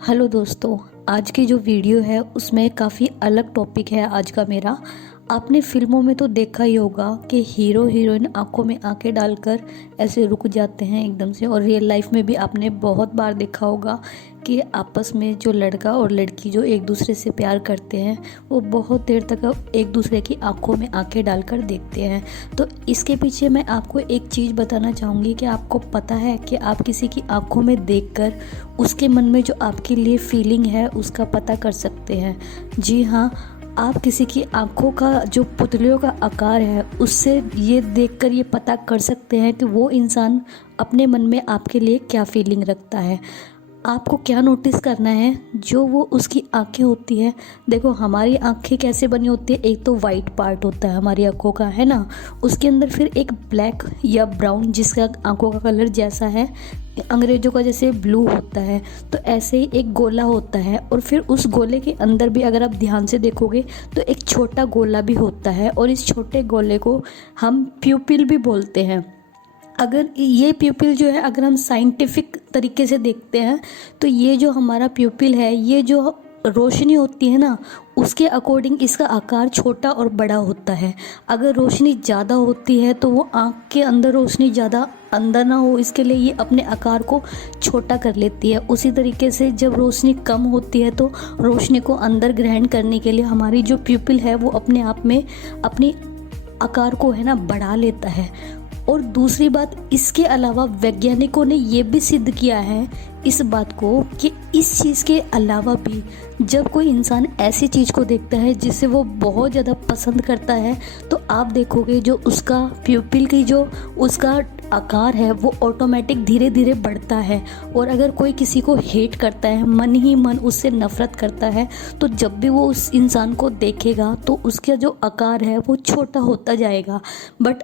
Hello दोस्तों, आज की जो वीडियो है उसमें काफ़ी अलग टॉपिक है आज का मेरा। आपने फिल्मों में तो देखा ही होगा कि हीरो हीरोइन आंखों में आंखें डालकर ऐसे रुक जाते हैं एकदम से, और रियल लाइफ में भी आपने बहुत बार देखा होगा कि आपस में जो लड़का और लड़की जो एक दूसरे से प्यार करते हैं वो बहुत देर तक एक दूसरे की आंखों में आंखें डालकर देखते हैं। तो इसके पीछे मैं आपको एक चीज़ बताना चाहूँगी कि आपको पता है कि आप किसी की आंखों में देखकर उसके मन में जो आपके लिए फीलिंग है उसका पता कर सकते हैं। जी हाँ, आप किसी की आंखों का जो पुतलियों का आकार है उससे ये देखकर ये पता कर सकते हैं कि वो इंसान अपने मन में आपके लिए क्या फीलिंग रखता है। आपको क्या नोटिस करना है, जो वो उसकी आंखें होती है। देखो हमारी आंखें कैसे बनी होती है, एक तो वाइट पार्ट होता है हमारी आंखों का, है ना। उसके अंदर फिर एक ब्लैक या ब्राउन जिसका आंखों का कलर जैसा है अंग्रेजों का जैसे ब्लू होता है, तो ऐसे ही एक गोला होता है। और फिर उस गोले के अंदर भी अगर आप ध्यान से देखोगे तो एक छोटा गोला भी होता है, और इस छोटे गोले को हम प्यूपिल भी बोलते हैं। अगर ये प्यूपिल जो है, अगर हम साइंटिफिक तरीके से देखते हैं तो ये जो हमारा प्यूपिल है, ये जो रोशनी होती है ना, उसके अकॉर्डिंग इसका आकार छोटा और बड़ा होता है। अगर रोशनी ज़्यादा होती है तो वो आँख के अंदर रोशनी ज़्यादा अंदर ना हो, इसके लिए ये अपने आकार को छोटा कर लेती है। उसी तरीके से जब रोशनी कम होती है तो रोशनी को अंदर ग्रहण करने के लिए हमारी जो प्यूपिल है वो अपने आप में अपनी आकार को है ना बढ़ा लेता है। और दूसरी बात, इसके अलावा वैज्ञानिकों ने ये भी सिद्ध किया है इस बात को कि इस चीज़ के अलावा भी जब कोई इंसान ऐसी चीज़ को देखता है जिसे वो बहुत ज़्यादा पसंद करता है, तो आप देखोगे जो उसका प्यूपिल की जो उसका आकार है वो ऑटोमेटिक धीरे धीरे बढ़ता है। और अगर कोई किसी को हेट करता है, मन ही मन उससे नफ़रत करता है, तो जब भी वो उस इंसान को देखेगा तो उसका जो आकार है वो छोटा होता जाएगा। बट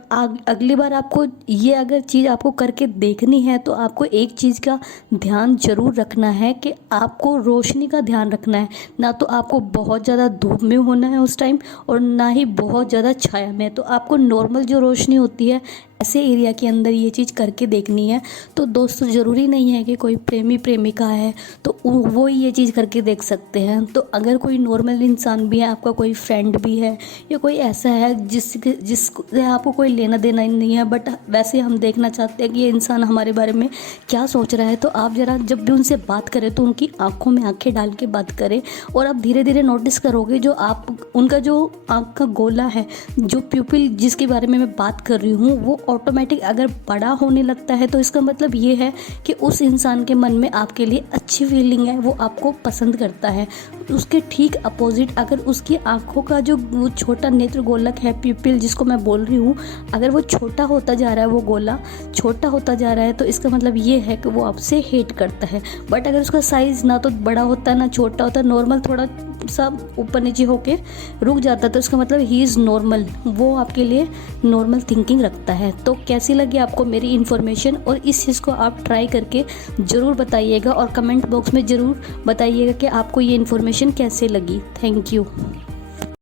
अगली बार आपको ये अगर चीज़ आपको करके देखनी है तो आपको एक चीज़ का ध्यान जरूर रखना है कि आपको रोशनी का ध्यान रखना है। ना तो आपको बहुत ज़्यादा धूप में होना है उस टाइम, और ना ही बहुत ज़्यादा छाया में। तो आपको नॉर्मल जो रोशनी होती है ऐसे एरिया के अंदर ये चीज़ करके देखनी है। तो दोस्तों, ज़रूरी नहीं है कि कोई प्रेमी प्रेमिका है तो वो ये चीज़ करके देख सकते हैं। तो अगर कोई नॉर्मल इंसान भी है, आपका कोई फ्रेंड भी है या कोई ऐसा है जिससे आपको कोई लेना देना ही नहीं है, बट वैसे हम देखना चाहते हैं कि ये इंसान हमारे बारे में क्या सोच रहा है, तो आप ज़रा जब भी उनसे बात करें तो उनकी आंखों में आंखें डाल के बात करें। और आप धीरे धीरे नोटिस करोगे जो आप उनका जो आंख का गोला है, जो प्यूपिल जिसके बारे में मैं बात कर रही हूँ, वो ऑटोमेटिक अगर बड़ा होने लगता है तो इसका मतलब ये है कि उस इंसान के मन में आपके लिए अच्छी फीलिंग है, वो आपको पसंद करता है। उसके ठीक अपोजिट अगर उसकी आंखों का जो वो छोटा नेत्र गोलक है, प्यूपिल जिसको मैं बोल रही हूँ, अगर वो छोटा होता जा रहा है, वो गोला छोटा होता जा रहा है, तो इसका मतलब ये है कि वो आपसे हेट करता है। बट अगर उसका साइज़ ना तो बड़ा होता है ना छोटा होता है, नॉर्मल थोड़ा सा ऊपर नीचे होके रुक जाता है, तो इसका मतलब ही इज़ नॉर्मल, वो आपके लिए नॉर्मल थिंकिंग रखता है। तो कैसी लगी आपको मेरी इन्फॉर्मेशन, और इस चीज़ को आप ट्राई करके ज़रूर बताइएगा, और कमेंट बॉक्स में ज़रूर बताइएगा कि आपको ये इन्फॉर्मेशन कैसे लगी। Thank you.